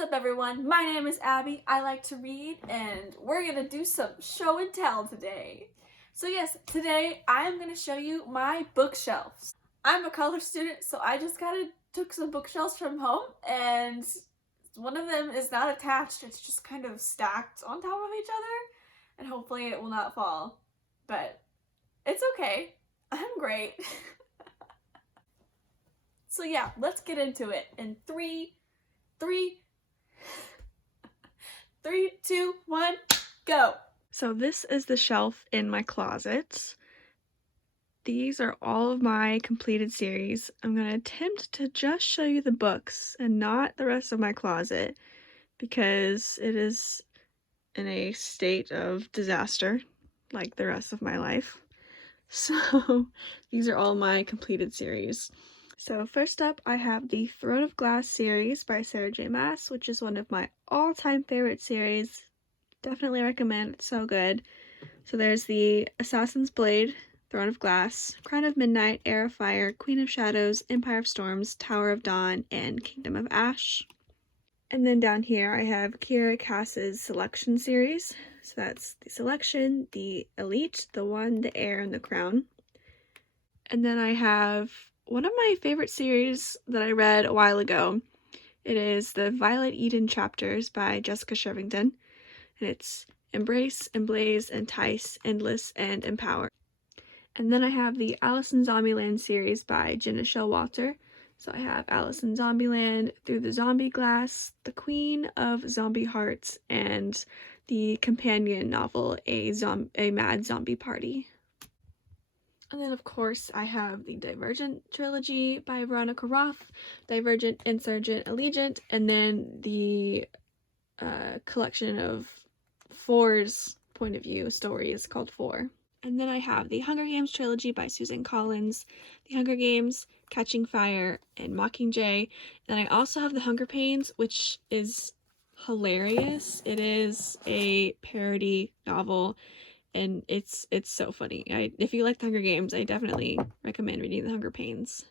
What's up, everyone? My name is Abby. I like to read, and we're gonna do some show and tell today. So yes, today I am gonna show you my bookshelves. I'm a college student, so I just kind of took some bookshelves from home, and one of them is not attached. It's just kind of stacked on top of each other, and hopefully it will not fall. But it's okay. I'm great. So yeah, let's get into it in three, 2, 1, go! So this is the shelf in my closet. These are all of my completed series. I'm going to attempt to just show you the books and not the rest of my closet because it is in a state of disaster like the rest of my life. So these are all my completed series. So first up, I have the Throne of Glass series by Sarah J. Maas, which is one of my all-time favorite series. Definitely recommend, it's so good. So there's the Assassin's Blade, Throne of Glass, Crown of Midnight, Heir of Fire, Queen of Shadows, Empire of Storms, Tower of Dawn, and Kingdom of Ash. And then down here I have Kiera Cass's Selection series. So that's the Selection, the Elite, the One, the Heir, and the Crown. And then I have one of my favorite series that I read a while ago. It is the Violet Eden chapters by Jessica Shervington. And it's Embrace, Emblaze, Entice, Endless, and Empower. And then I have the Alice in Zombieland series by Jenna Showalter. So I have Alice in Zombieland, Through the Zombie Glass, The Queen of Zombie Hearts, and the companion novel, A Mad Zombie Party. And then, of course, I have the Divergent trilogy by Veronica Roth, Divergent, Insurgent, Allegiant, and then the collection of Four's point of view stories called Four. And then I have the Hunger Games trilogy by Susan Collins, The Hunger Games, Catching Fire, and Mockingjay. And I also have The Hunger Pains, which is hilarious. It is a parody novel, and it's so funny. If you like The Hunger Games, I definitely recommend reading The Hunger Pains.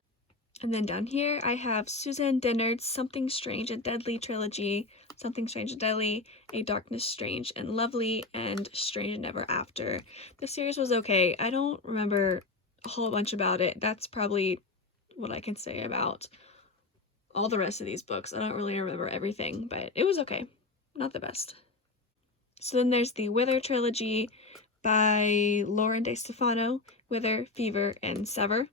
And then down here I have Susan Dennard's Something Strange and Deadly trilogy, Something Strange and Deadly, A Darkness Strange and Lovely, and Strange and Ever After. The series was okay. I don't remember a whole bunch about it. That's probably what I can say about all the rest of these books. I don't really remember everything, but it was okay. Not the best. So then there's the Wither trilogy by Lauren De Stefano, Wither, Fever, and Sever.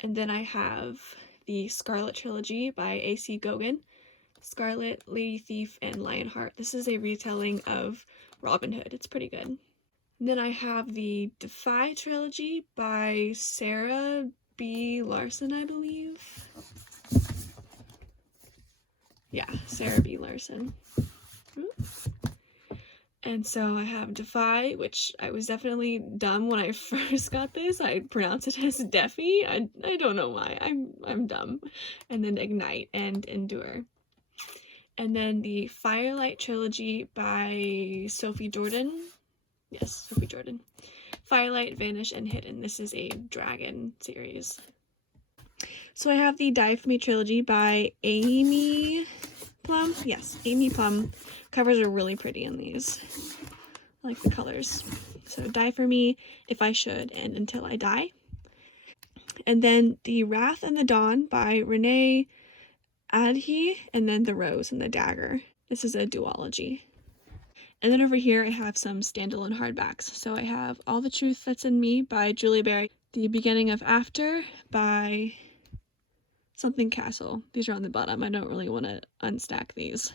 And then I have the Scarlet trilogy by A.C. Goguen, Scarlet, Lady Thief, and Lionheart. This is a retelling of Robin Hood. It's pretty good. And then I have the Defy trilogy by Sarah B. Larson, I believe. Yeah, Sarah B. Larson. And so I have Defy, which I was definitely dumb when I first got this. I pronounce it as Defy. I don't know why. I'm dumb. And then Ignite and Endure. And then the Firelight trilogy by Sophie Jordan. Yes, Sophie Jordan. Firelight, Vanish, and Hidden. This is a dragon series. So I have the Die For Me trilogy by Amy Plum. Yes, Amy Plum. Covers are really pretty in these. I like the colors. So Die For Me, If I Should, and Until I Die. And then The Wrath and the Dawn by Renee Adhi, and then The Rose and the Dagger. This is a duology. And then over here I have some standalone hardbacks. So I have All the Truth That's in Me by Julie Berry, The Beginning of After by Something Castle. These are on the bottom. I don't really want to unstack these.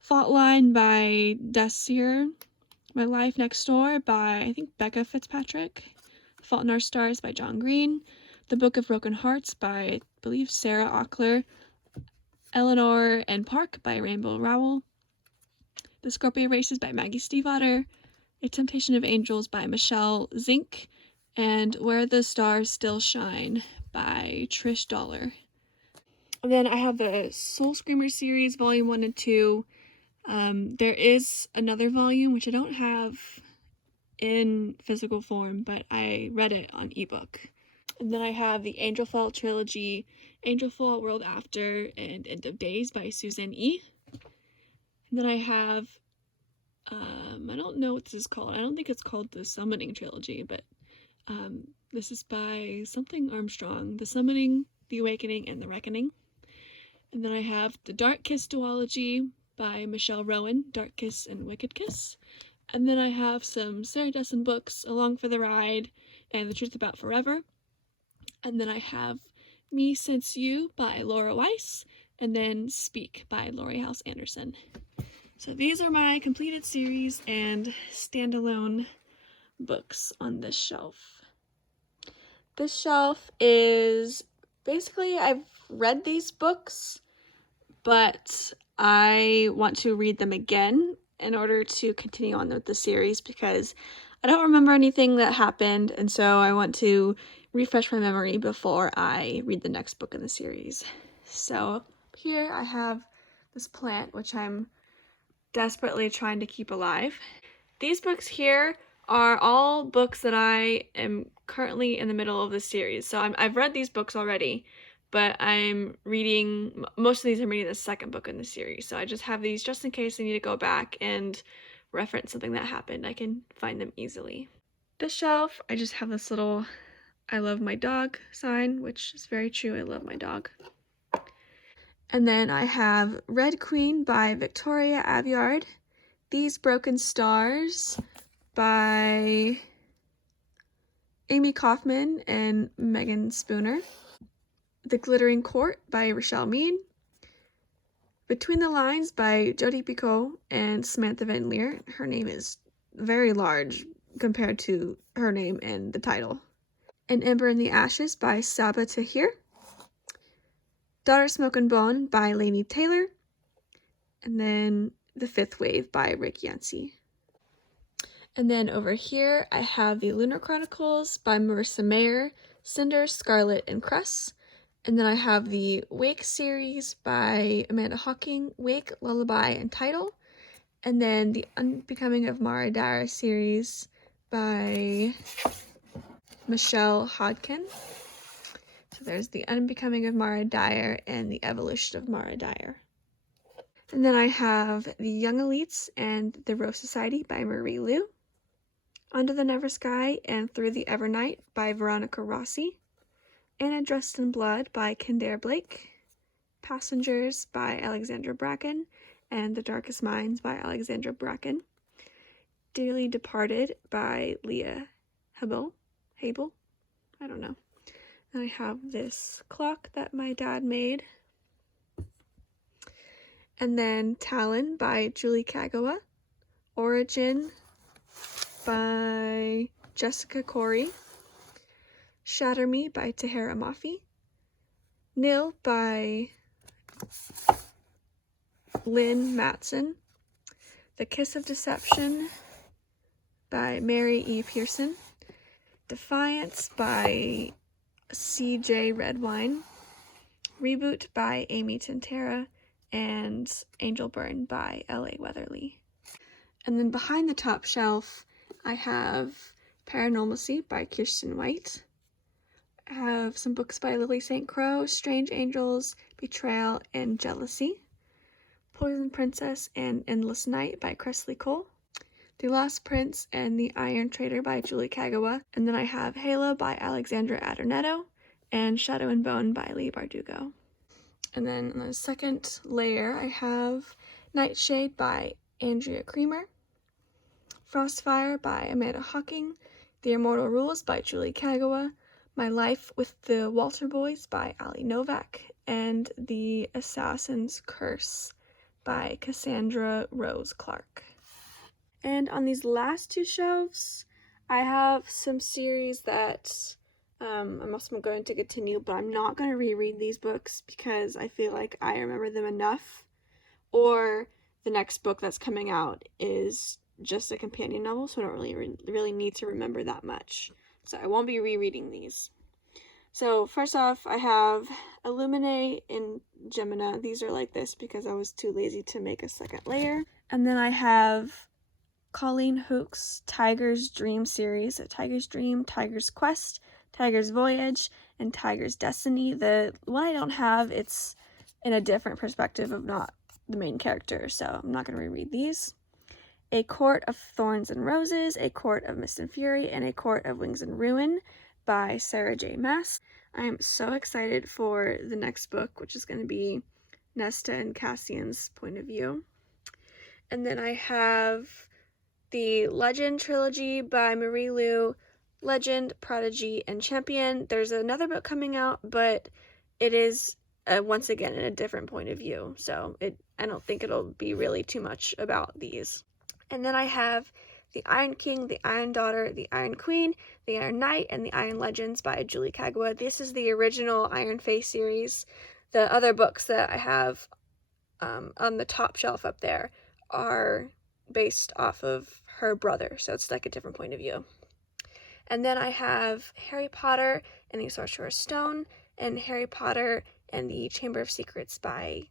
Fault Line by Dacier, My Life Next Door by, I think, Becca Fitzpatrick, Fault in Our Stars by John Green, The Book of Broken Hearts by, I believe, Sarah Ockler, Eleanor and Park by Rainbow Rowell, The Scorpio Races by Maggie Stiefvater, A Temptation of Angels by Michelle Zink, and Where the Stars Still Shine by Trish Dollar. And then I have the Soul Screamer series, volume 1 and 2. There is another volume, which I don't have in physical form, but I read it on ebook. And then I have the Angelfall trilogy, Angelfall, World After, and End of Days by Susan E. And then I have, I don't know what this is called. I don't think it's called the Summoning Trilogy, but this is by something Armstrong. The Summoning, the Awakening, and the Reckoning. And then I have the Dark Kiss duology by Michelle Rowan, Dark Kiss and Wicked Kiss. And then I have some Sarah Dessen books, Along for the Ride and The Truth About Forever. And then I have Me Since You by Laura Weiss, and then Speak by Laurie House Anderson. So these are my completed series and standalone books on this shelf. This shelf is basically, I've read these books, but I want to read them again in order to continue on with the series because I don't remember anything that happened, and so I want to refresh my memory before I read the next book in the series. So here I have this plant, which I'm desperately trying to keep alive. These books here are all books that I am currently in the middle of the series. So I've read these books already, but I'm reading, most of these I'm reading the second book in the series. So I just have these just in case I need to go back and reference something that happened. I can find them easily. This shelf, I just have this little I love my dog sign, which is very true. I love my dog. And then I have Red Queen by Victoria Aveyard, These Broken Stars by Amy Kaufman and Megan Spooner, The Glittering Court by Rochelle Mead, Between the Lines by Jodi Picoult and Samantha Van Leer. Her name is very large compared to her name and the title. An Ember in the Ashes by Saba Tahir, Daughter Smoke and Bone by Laini Taylor, and then The Fifth Wave by Rick Yancey. And then over here I have the Lunar Chronicles by Marissa Mayer, Cinder, Scarlet, and Cress. And then I have the Wake series by Amanda Hocking, Wake, Lullaby, and Title. And then the Unbecoming of Mara Dyer series by Michelle Hodkin. So there's the Unbecoming of Mara Dyer and the Evolution of Mara Dyer. And then I have the Young Elites and the Rose Society by Marie Lu, Under the Never Sky and Through the Evernight by Veronica Rossi, Anna Dressed in Blood by Kildare Blake, Passengers by Alexandra Bracken, and The Darkest Minds by Alexandra Bracken, Dearly Departed by Leah Habel, I don't know. And I have this clock that my dad made. And then Talon by Julie Kagawa, Origin by Jessica Corey, Shatter Me by Tahara Mafi, Nil by Lynn Matson, The Kiss of Deception by Mary E. Pearson, Defiance by C.J. Redwine, Reboot by Amy Tintera, and Angel Burn by L.A. Weatherly. And then behind the top shelf, I have Paranormalcy by Kirsten White. I have some books by Lily St. Croix, Strange Angels, Betrayal, and Jealousy. Poison Princess and Endless Night by Cressley Cole. The Lost Prince and the Iron Trader by Julie Kagawa. And then I have Halo by Alexandra Adornetto and Shadow and Bone by Lee Bardugo. And then in the second layer, I have Nightshade by Andrea Creamer, Frostfire by Amanda Hocking, The Immortal Rules by Julie Kagawa, My Life with the Walter Boys by Ali Novak, and The Assassin's Curse by Cassandra Rose Clark. And on these last two shelves, I have some series that I'm also going to continue, but I'm not going to reread these books because I feel like I remember them enough, or the next book that's coming out is just a companion novel, so I don't really need to remember that much. So I won't be rereading these. So first off, I have Illuminate and Gemina. These are like this because I was too lazy to make a second layer. And then I have Colleen Hooke's Tiger's Dream series, Tiger's Dream, Tiger's Quest, Tiger's Voyage, and Tiger's Destiny. The one I don't have, it's in a different perspective of not the main character, so I'm not going to reread these. A Court of Thorns and Roses, A Court of Mist and Fury, and A Court of Wings and Ruin by Sarah J. Maas. I am so excited for the next book, which is going to be Nesta and Cassian's point of view. And then I have the Legend trilogy by Marie Lu, Legend, Prodigy, and Champion. There's another book coming out, but it is once again in a different point of view, so I don't think it'll be really too much about these. And then I have The Iron King, The Iron Daughter, The Iron Queen, The Iron Knight, and The Iron Legends by Julie Kagawa. This is the original Iron Face series. The other books that I have on the top shelf up there are based off of her brother, so it's like a different point of view. And then I have Harry Potter and the Sorcerer's Stone, and Harry Potter and the Chamber of Secrets by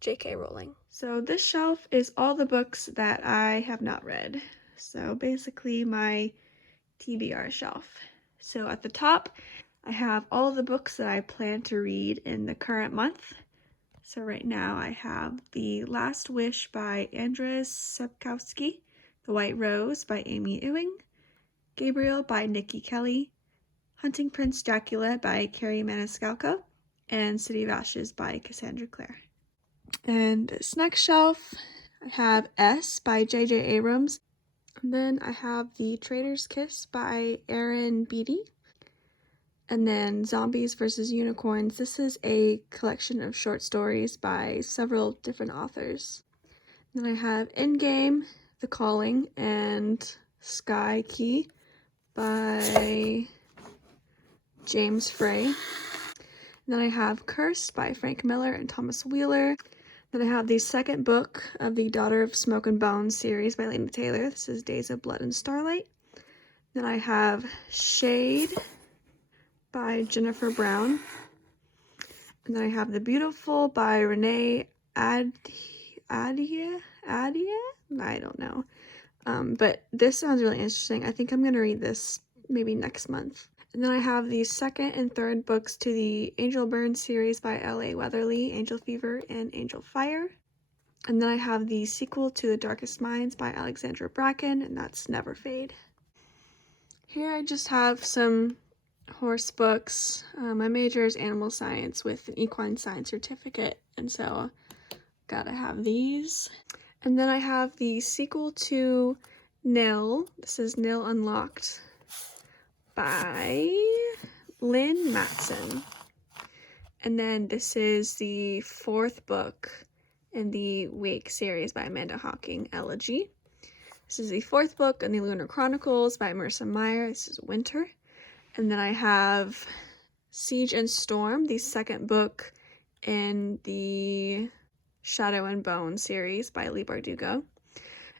J.K. Rowling. So this shelf is all the books that I have not read. So basically my TBR shelf. So at the top, I have all the books that I plan to read in the current month. So right now I have The Last Wish by Andrzej Sapkowski, The White Rose by Amy Ewing, Gabriel by Nikki Kelly, Hunting Prince Dracula by Carrie Maniscalco, and City of Ashes by Cassandra Clare. And this next shelf, I have S by J.J. Abrams. And then I have The Traitor's Kiss by Erin Beatty. And then Zombies vs. Unicorns. This is a collection of short stories by several different authors. Then I have Endgame, The Calling, and Sky Key by James Frey. And then I have Cursed by Frank Miller and Thomas Wheeler. Then I have the second book of the Daughter of Smoke and Bones series by Laini Taylor. This is Days of Blood and Starlight. Then I have Shade by Jennifer Brown. And then I have The Beautiful by Renee Adia? I don't know. But this sounds really interesting. I think I'm going to read this maybe next month. And then I have the second and third books to the Angel Burn series by L.A. Weatherly, Angel Fever and Angel Fire. And then I have the sequel to The Darkest Minds by Alexandra Bracken, and that's Never Fade. Here I just have some horse books. My major is animal science with an equine science certificate, and so gotta have these. And then I have the sequel to Nil. This is Nil Unlocked by Lynn Matson. And then this is the fourth book in the Wake series by Amanda Hocking, Elegy. This is the fourth book in the Lunar Chronicles by Marissa Meyer. This is Winter. And then I have Siege and Storm, the second book in the Shadow and Bone series by Leigh Bardugo.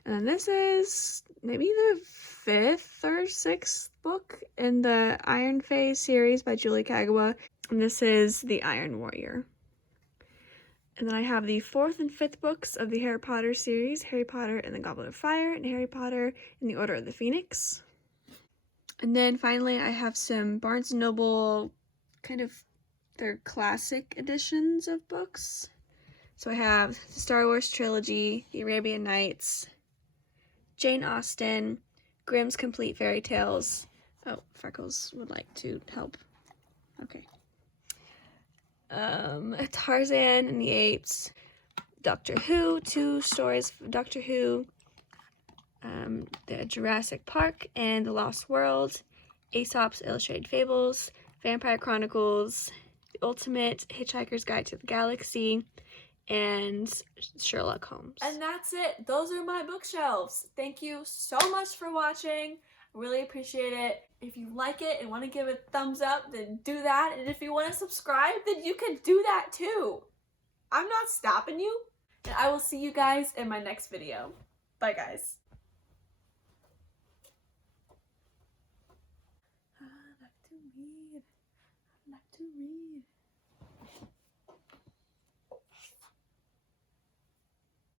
And then this is maybe the fifth or sixth book in the Iron Phase series by Julie Kagawa. And this is The Iron Warrior. And then I have the fourth and fifth books of the Harry Potter series, Harry Potter and the Goblet of Fire, and Harry Potter and the Order of the Phoenix. And then finally I have some Barnes & Noble, kind of their classic editions of books. So I have the Star Wars trilogy, the Arabian Nights, Jane Austen, Grimm's Complete Fairy Tales. Oh, Freckles would like to help. Okay. Tarzan and the Apes, Doctor Who, 2 stories of Doctor Who, the Jurassic Park and the Lost World, Aesop's Illustrated Fables, Vampire Chronicles, The Ultimate Hitchhiker's Guide to the Galaxy, and Sherlock Holmes. And that's it. Those are my bookshelves. Thank you so much for watching. I really appreciate it. If you like it and want to give it a thumbs up, then do that. And if you want to subscribe, then you can do that too. I'm not stopping you. And I will see you guys in my next video. Bye, guys. I like to read.